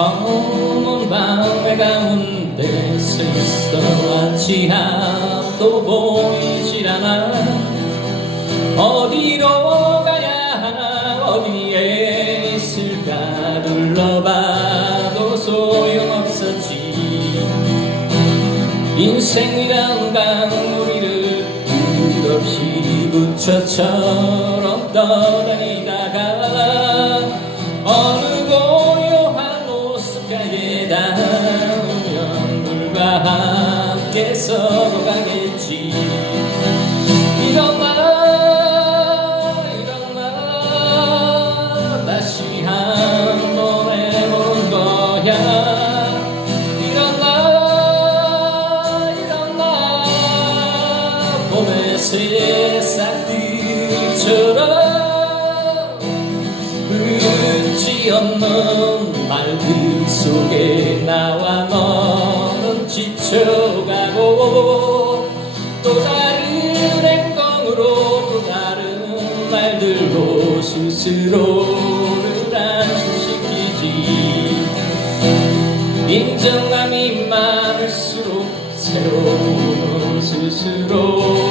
검은 밤의 가운데 서 있어 아치함도 보이질 않아 인생이란 강물이를 끝없이 부처처럼 떠다니다가 어느 고요한 오스카에 닿으면 물과 함께 서가겠 봄의 새싹들처럼 끝이 없는 말들 속에 나와 너는 지쳐가고 또 다른 행동으로 또 다른 말들로 스스로를 안심시키지. 인정함이 많을수록 새로운 스스로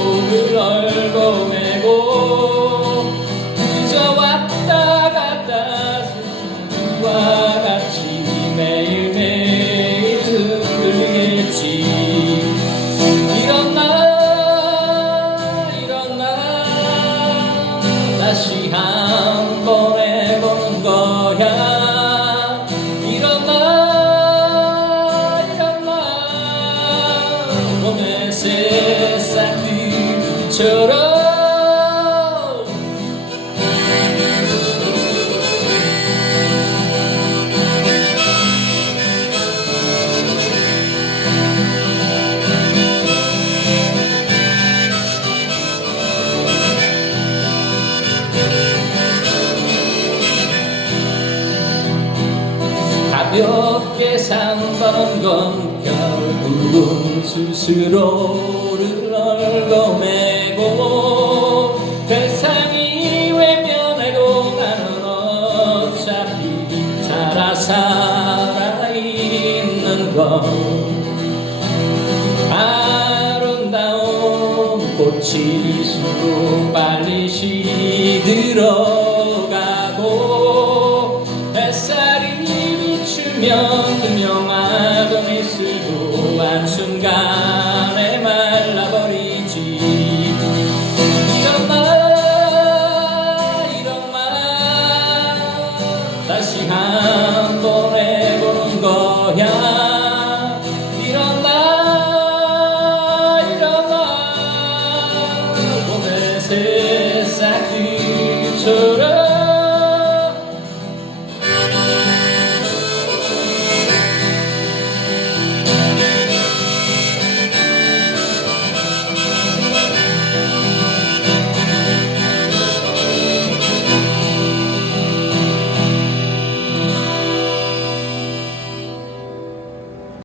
새싹들처럼 가볍게 산다는 건 결국은 스스로를 얽어매 되고 세상이 왜 변해도 나는 어차피 살아 살아있는 것. 아름다운 꽃이 수로 빨리 시들어가고 햇살이 비추면 투명하던 이슬도 한순간 return.